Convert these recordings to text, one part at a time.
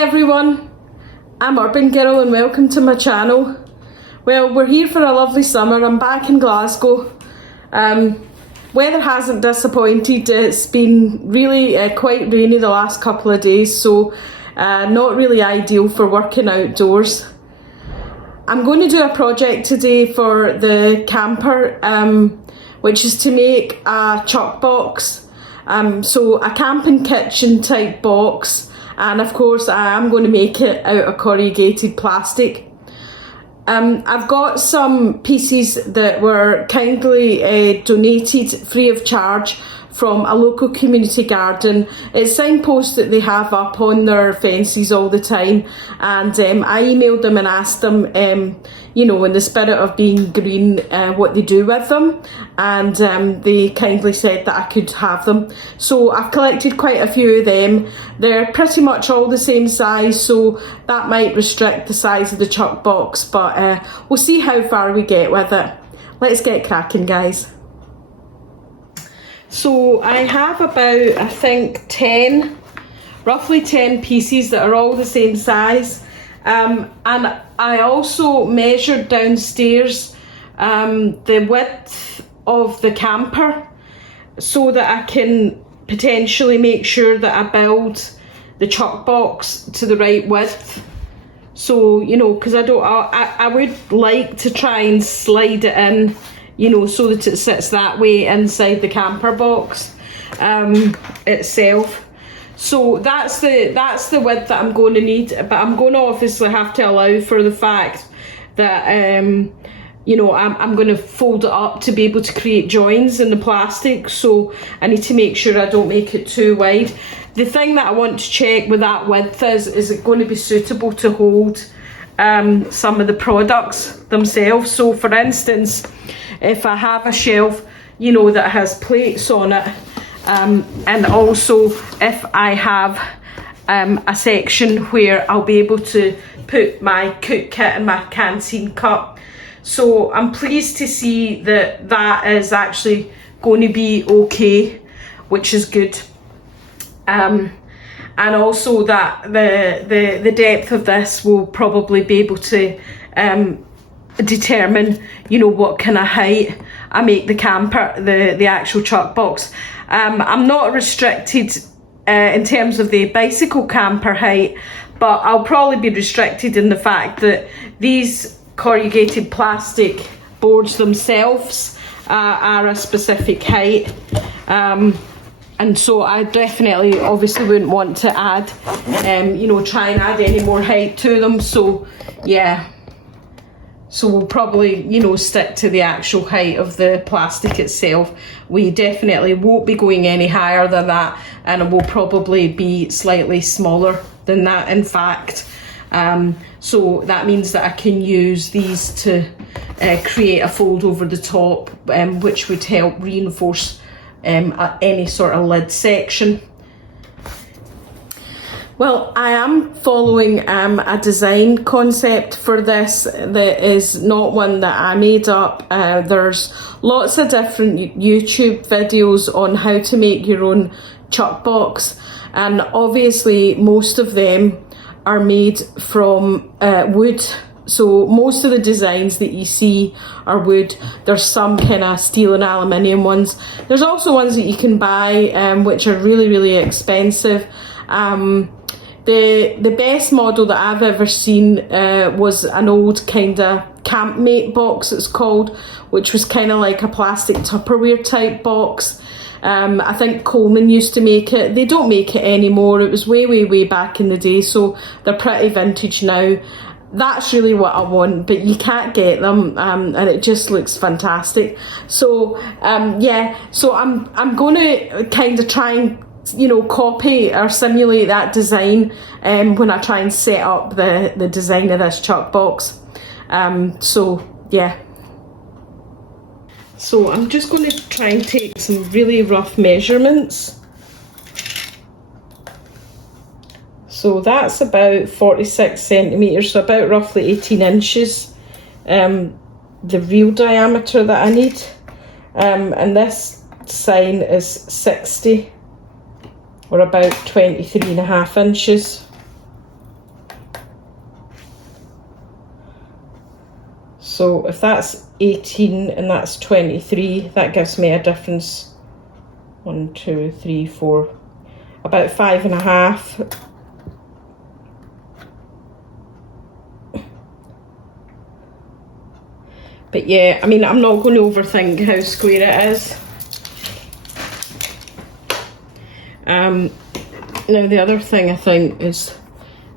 everyone, I'm Urban Girl and welcome to my channel. Well, we're here for a lovely summer. I'm back in Glasgow. Weather hasn't disappointed. It's been really quite rainy the last couple of days, so not really ideal for working outdoors. I'm going to do a project today for the camper, which is to make a chuck box. So a camping kitchen type box, and of course I am going to make it out of corrugated plastic. I've got some pieces that were kindly donated free of charge from a local community garden. It's signposts that they have up on their fences all the time, and I emailed them and asked them, you know, in the spirit of being green, what they do with them, and they kindly said that I could have them. So I've collected quite a few of them. They're pretty much all the same size, so that might restrict the size of the chuck box, but we'll see how far we get with it. Let's get cracking, guys. So I have about, I think, roughly 10 pieces that are all the same size. And I also measured downstairs the width of the camper so that I can potentially make sure that I build the chuck box to the right width. So, you know, because I would like to try and slide it in, you know, so that it sits that way inside the camper box itself. So that's the width that I'm going to need, but I'm going to obviously have to allow for the fact that you know, I'm going to fold it up to be able to create joins in the plastic, so I need to make sure I don't make it too wide. The thing that I want to check with that width is it going to be suitable to hold some of the products themselves. So for instance, if I have a shelf, you know, that has plates on it, and also if I have a section where I'll be able to put my cook kit and my canteen cup. So I'm pleased to see that that is actually going to be okay, which is good. And also that the depth of this will probably be able to determine, you know, what kind of height I make the camper, the actual chuck box. I'm not restricted in terms of the bicycle camper height, but I'll probably be restricted in the fact that these corrugated plastic boards themselves are a specific height. And so I definitely obviously wouldn't want to add, you know, try and add any more height to them. So yeah, so we'll probably, you know, stick to the actual height of the plastic itself. We definitely won't be going any higher than that, and it will probably be slightly smaller than that, in fact. So that means that I can use these to create a fold over the top, which would help reinforce any sort of lid section. Well, I am following a design concept for this that is not one that I made up. There's lots of different YouTube videos on how to make your own chuck box, and obviously most of them are made from wood. So most of the designs that you see are wood. There's some kind of steel and aluminium ones. There's also ones that you can buy which are really, really expensive. The best model that I've ever seen was an old kind of campmate box, it's called, which was kind of like a plastic Tupperware type box. I think Coleman used to make it. They don't make it anymore. It was way, way, way back in the day, so they're pretty vintage now. That's really what I want, but you can't get them, and it just looks fantastic. So yeah, so I'm going to kind of try and, you know, copy or simulate that design when I try and set up the design of this chuck box. So yeah. So I'm just going to try and take some really rough measurements. So that's about 46 centimetres, so about roughly 18 inches, the real diameter that I need. And this sign is 60, or about 23.5 inches. So if that's 18 and that's 23, that gives me a difference, 1, 2, 3, 4, about 5.5. But yeah, I mean, I'm not going to overthink how square it is. Now the other thing I think is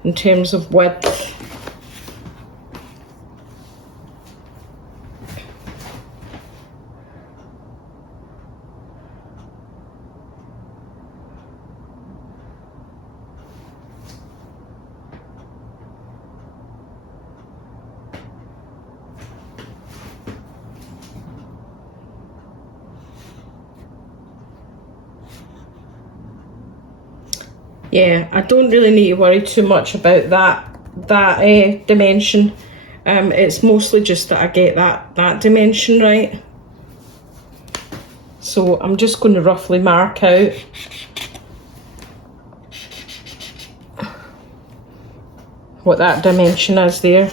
in terms of width. Yeah, I don't really need to worry too much about that dimension. It's mostly just that I get that dimension right. So I'm just going to roughly mark out what that dimension is there.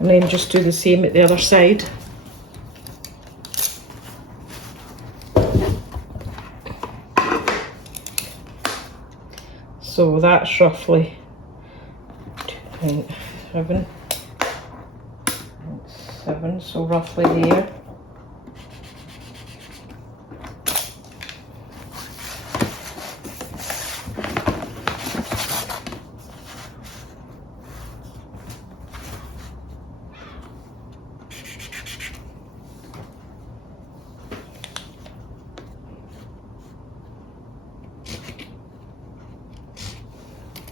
And then just do the same at the other side. So that's roughly 2.7, so roughly there.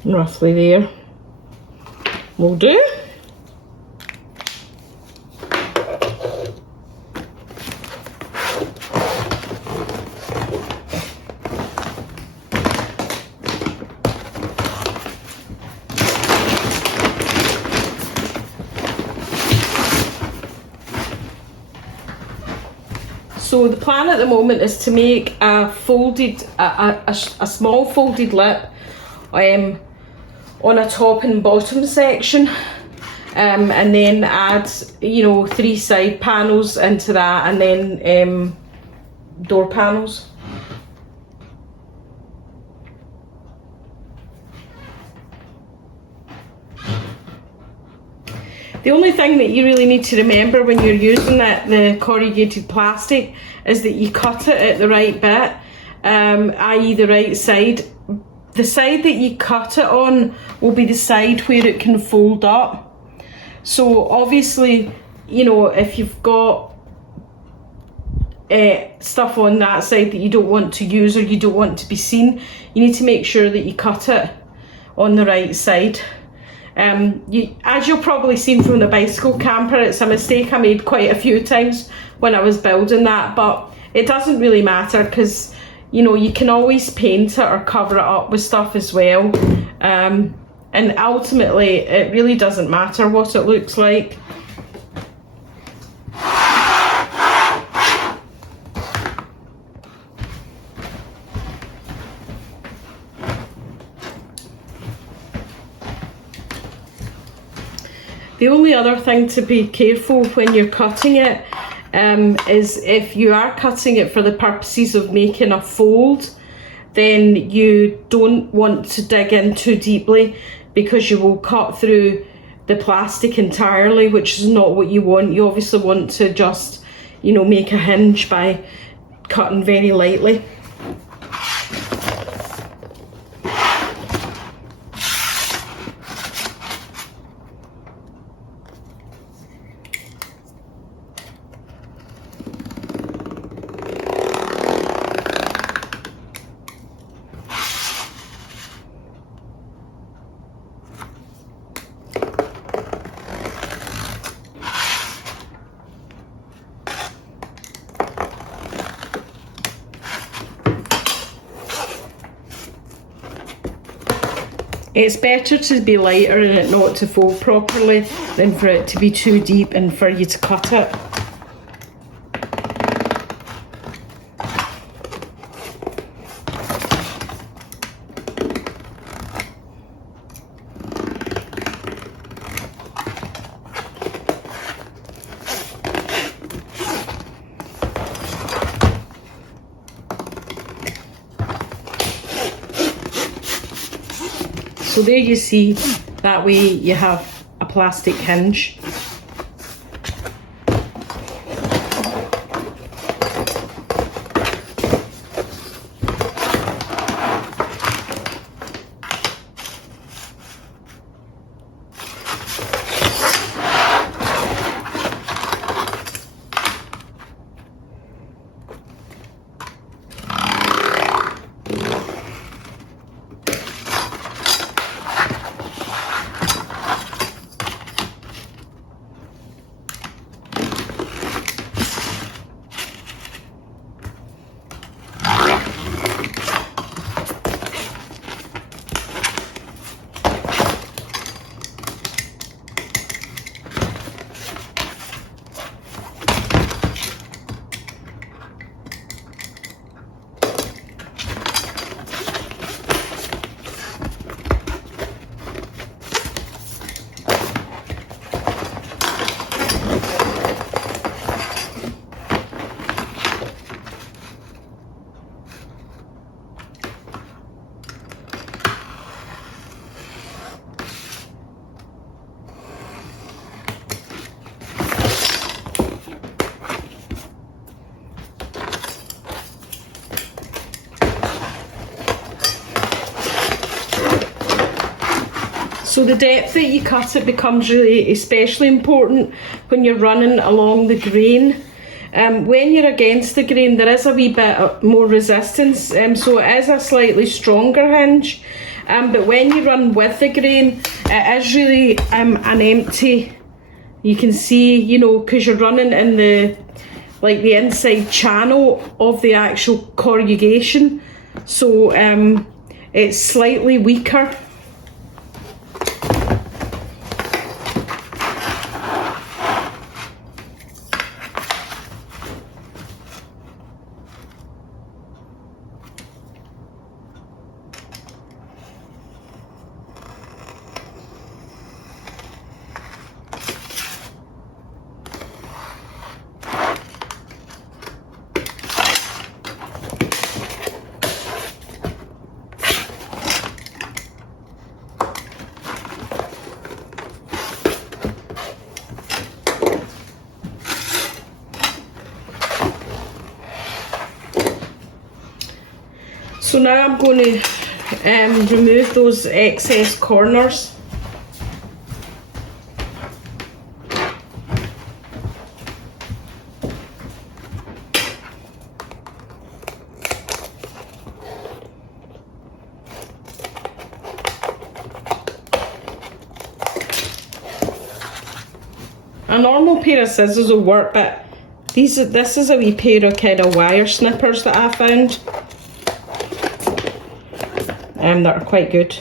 Roughly there will do. So the plan at the moment is to make a folded, a small folded lip on a top and bottom section, and then add, you know, 3 side panels into that, and then door panels. The only thing that you really need to remember when you're using the corrugated plastic is that you cut it at the right bit, i.e. the right side. The side that you cut it on will be the side where it can fold up. So obviously, you know, if you've got stuff on that side that you don't want to use or you don't want to be seen, you need to make sure that you cut it on the right side. As you'll probably seen from the bicycle camper, it's a mistake I made quite a few times when I was building that, but it doesn't really matter because, you know, you can always paint it or cover it up with stuff as well, and ultimately it really doesn't matter what it looks like. The only other thing to be careful when you're cutting it is if you are cutting it for the purposes of making a fold, then you don't want to dig in too deeply because you will cut through the plastic entirely, which is not what you want. You obviously want to just, you know, make a hinge by cutting very lightly. It's better to be lighter and it not to fold properly than for it to be too deep and for you to cut it. So there you see, that way you have a plastic hinge. So the depth that you cut it becomes really especially important when you're running along the grain. When you're against the grain, there is a wee bit more resistance, so it is a slightly stronger hinge. But when you run with the grain, it is really an empty, you can see, you know, because you're running in the inside channel of the actual corrugation, so it's slightly weaker. So now I'm going to remove those excess corners. A normal pair of scissors will work, but this is a wee pair of kind of wire snippers that I found. That are quite good.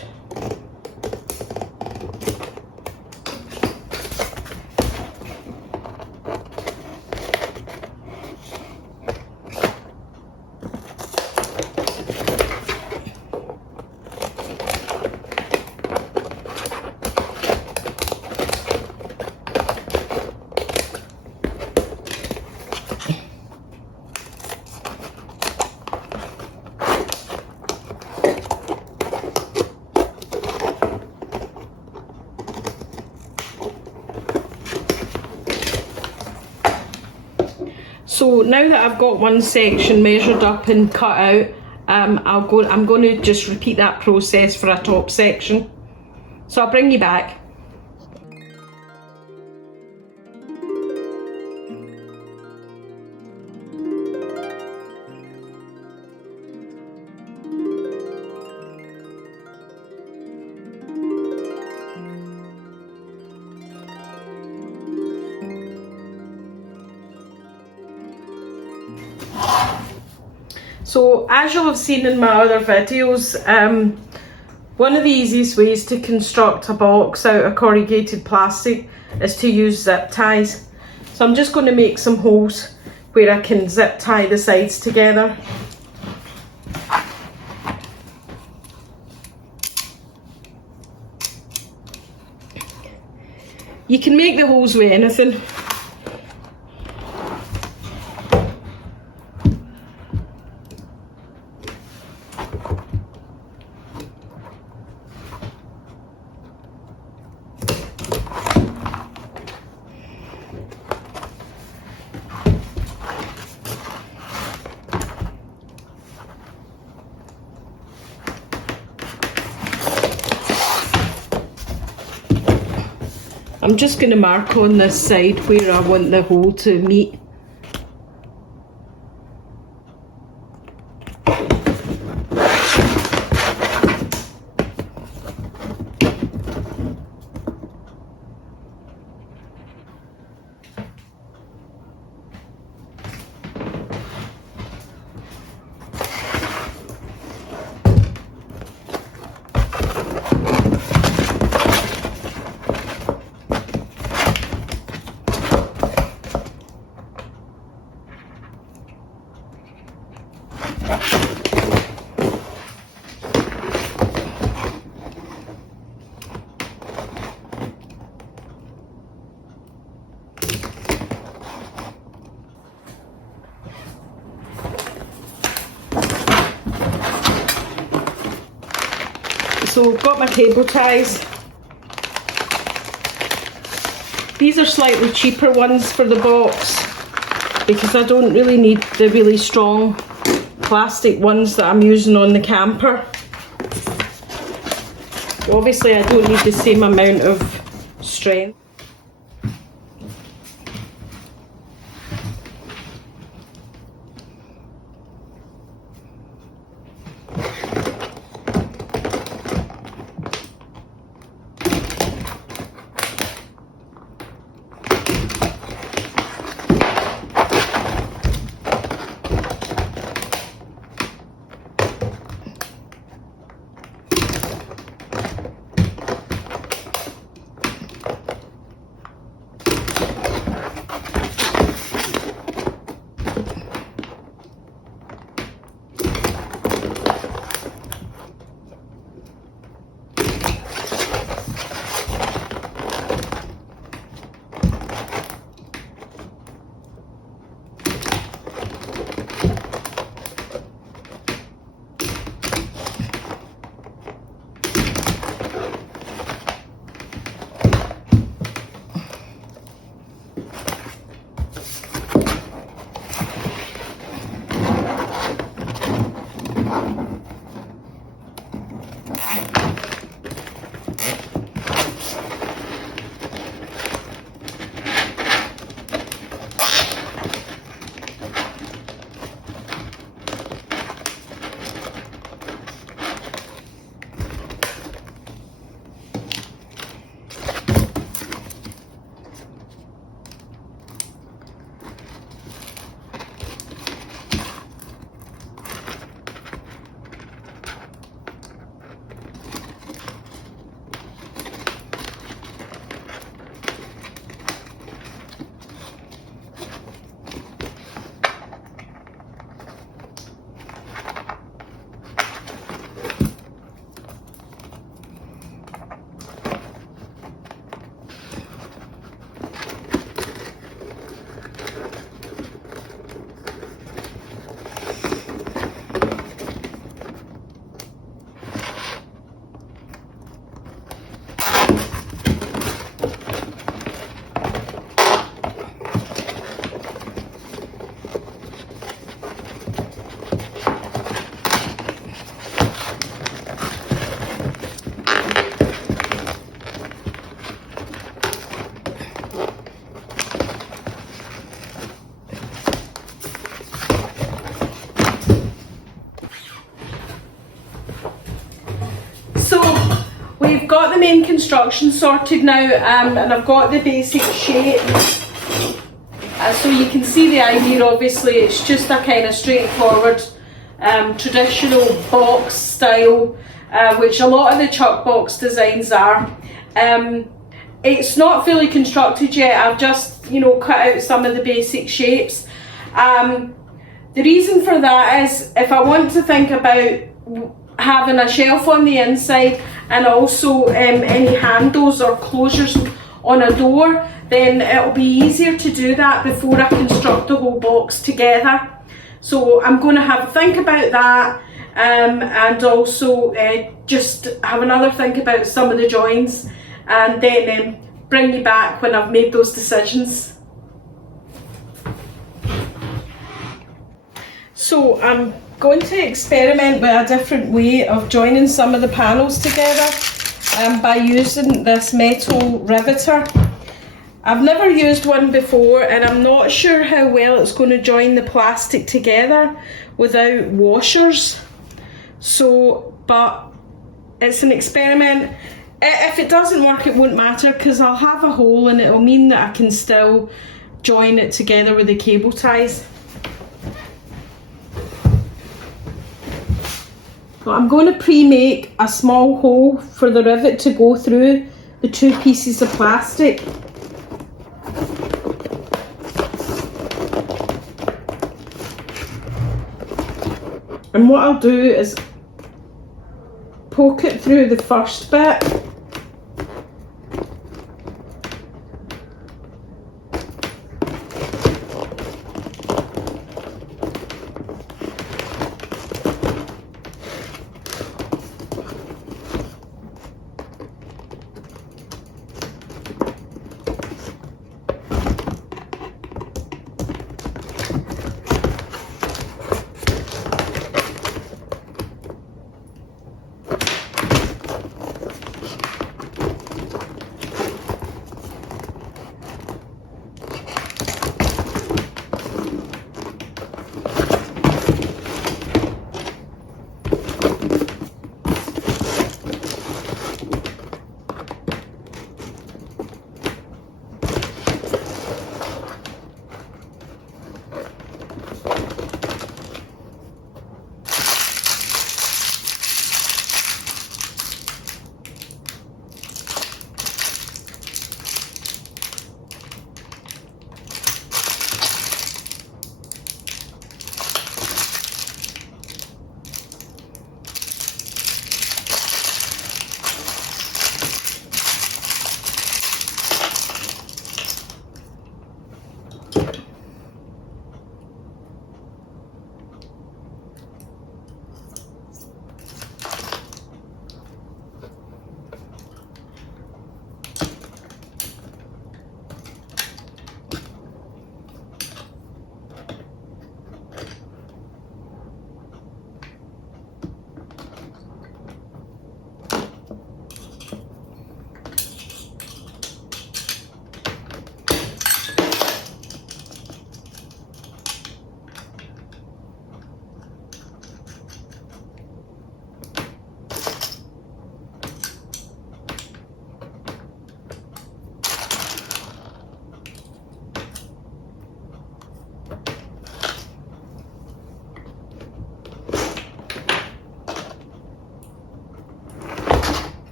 So now that I've got one section measured up and cut out, I'm going to just repeat that process for a top section. So I'll bring you back. So as you'll have seen in my other videos, one of the easiest ways to construct a box out of corrugated plastic is to use zip ties. So I'm just going to make some holes where I can zip tie the sides together. You can make the holes with anything. I'm just going to mark on this side where I want the hole to meet. So I've got my cable ties. These are slightly cheaper ones for the box because I don't really need the really strong plastic ones that I'm using on the camper. Obviously I don't need the same amount of strength. We've got the main construction sorted now, and I've got the basic shape. So you can see the idea. Obviously it's just a kind of straightforward traditional box style, which a lot of the chuck box designs are. It's not fully constructed yet. I've just, cut out some of the basic shapes. The reason for that is if I want to think about having a shelf on the inside and also any handles or closures on a door, then it'll be easier to do that before I construct the whole box together. So I'm going to have a think about that, and also just have another think about some of the joins, and then bring you back when I've made those decisions. So I'm going to experiment with a different way of joining some of the panels together by using this metal riveter. I've never used one before and I'm not sure how well it's going to join the plastic together without washers. So, but it's an experiment. If it doesn't work, it won't matter because I'll have a hole and it'll mean that I can still join it together with the cable ties. But I'm going to pre-make a small hole for the rivet to go through the two pieces of plastic. And what I'll do is poke it through the first bit.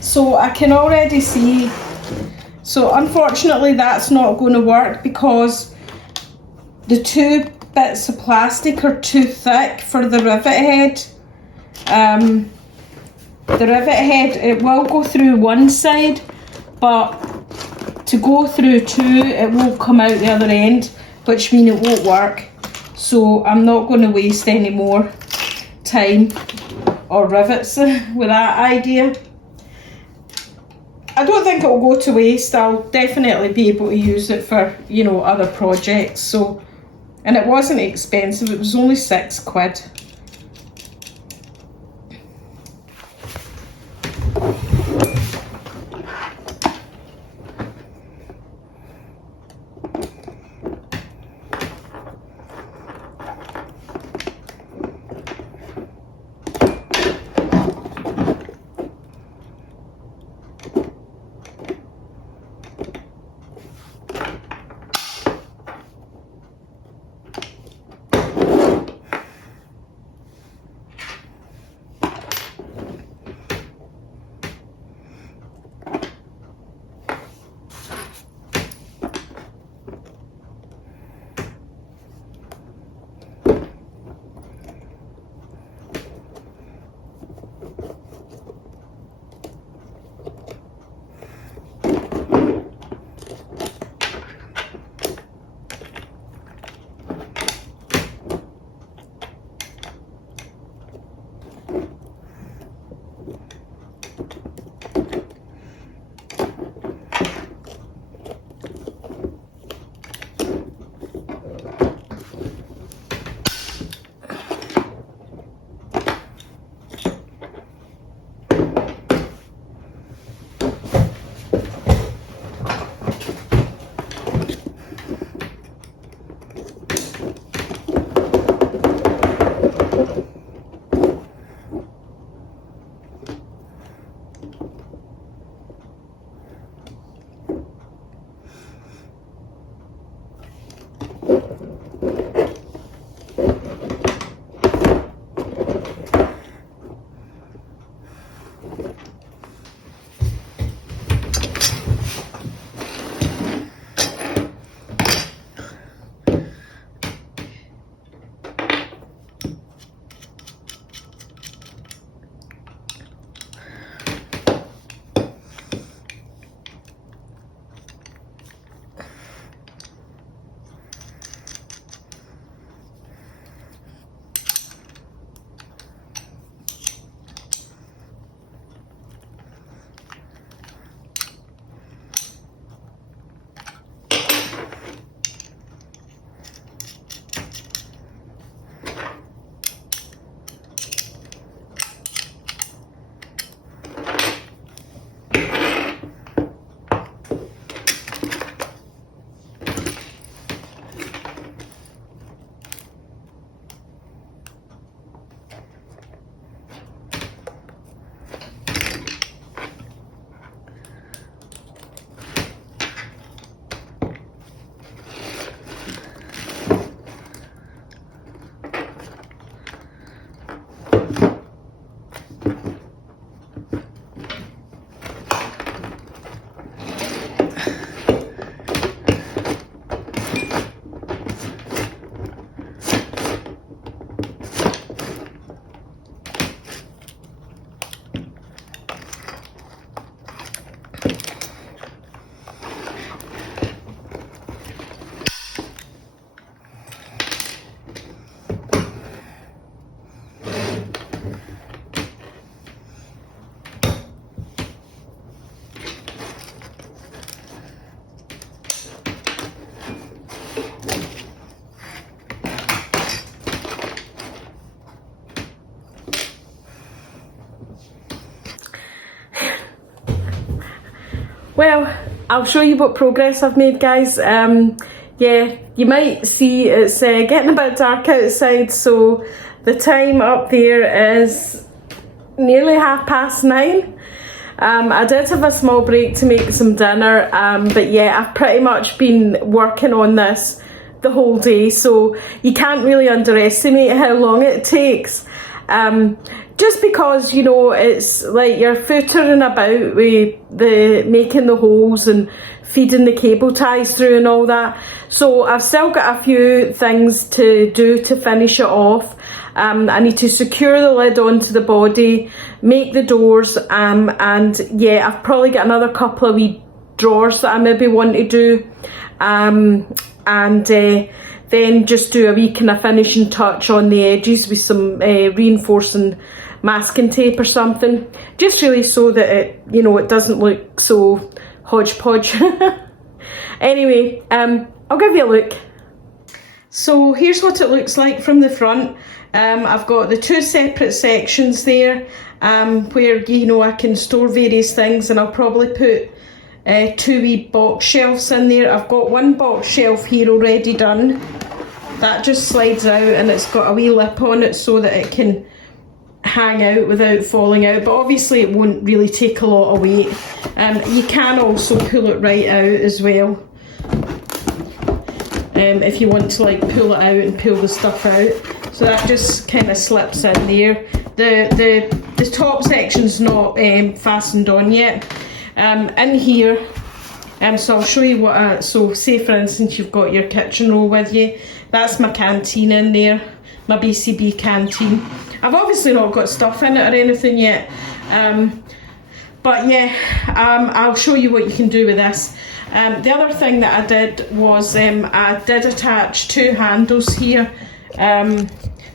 So I can already see, so unfortunately that's not going to work because the two bits of plastic are too thick for the rivet head. The rivet head, it will go through one side, but to go through two, it won't come out the other end, which means it won't work. So I'm not going to waste any more time or rivets with that idea. I don't think it will go to waste. I'll definitely be able to use it for, you know, other projects. So, and it wasn't expensive, it was only £6. Well, I'll show you what progress I've made, guys. Yeah, you might see it's getting a bit dark outside, so the time up there is nearly 9:30. I did have a small break to make some dinner, but yeah, I've pretty much been working on this the whole day, so you can't really underestimate how long it takes. Just because, you know, it's like you're footering about with making the holes and feeding the cable ties through and all that. So I've still got a few things to do to finish it off. I need to secure the lid onto the body, make the doors, and yeah, I've probably got another couple of wee drawers that I maybe want to do, then just do a wee kind of finishing touch on the edges with some reinforcing masking tape or something, just really so that it, you know, it doesn't look so hodgepodge. Anyway, I'll give you a look. So here's what it looks like from the front. I've got the two separate sections there, where, you know, I can store various things, and I'll probably put two wee box shelves in there. I've got one box shelf here already done. That just slides out and it's got a wee lip on it so that it can hang out without falling out, but obviously it won't really take a lot of weight. You can also pull it right out as well, if you want to like pull it out and pull the stuff out. So that just kind of slips in there. The top section's not fastened on yet. In here, so I'll show you what so say for instance you've got your kitchen roll with you. That's my canteen in there, my BCB canteen. I've obviously not got stuff in it or anything yet, but yeah, I'll show you what you can do with this. The other thing that I did was I did attach two handles here,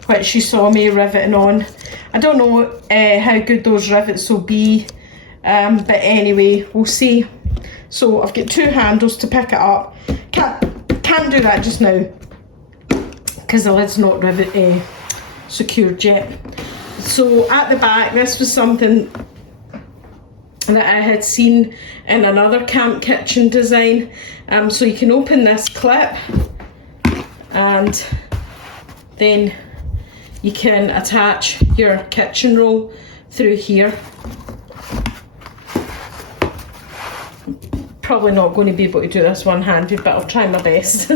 which you saw me riveting on. I don't know how good those rivets will be, but anyway, we'll see. So I've got two handles to pick it up. Can't do that just now because the lid's not secured yet. So at the back, this was something that I had seen in another camp kitchen design. So you can open this clip and then you can attach your kitchen roll through here. Probably not going to be able to do this one-handed, but I'll try my best.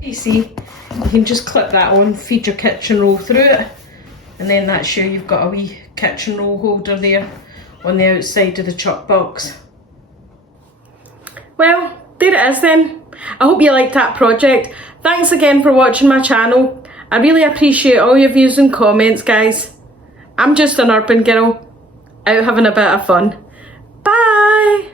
You see, you can just clip that on, feed your kitchen roll through it, and then that's you. You've got a wee kitchen roll holder there on the outside of the chuck box. Well, there it is then. I hope you liked that project. Thanks again for watching my channel. I really appreciate all your views and comments, guys. I'm just an urban girl, out having a bit of fun. Bye!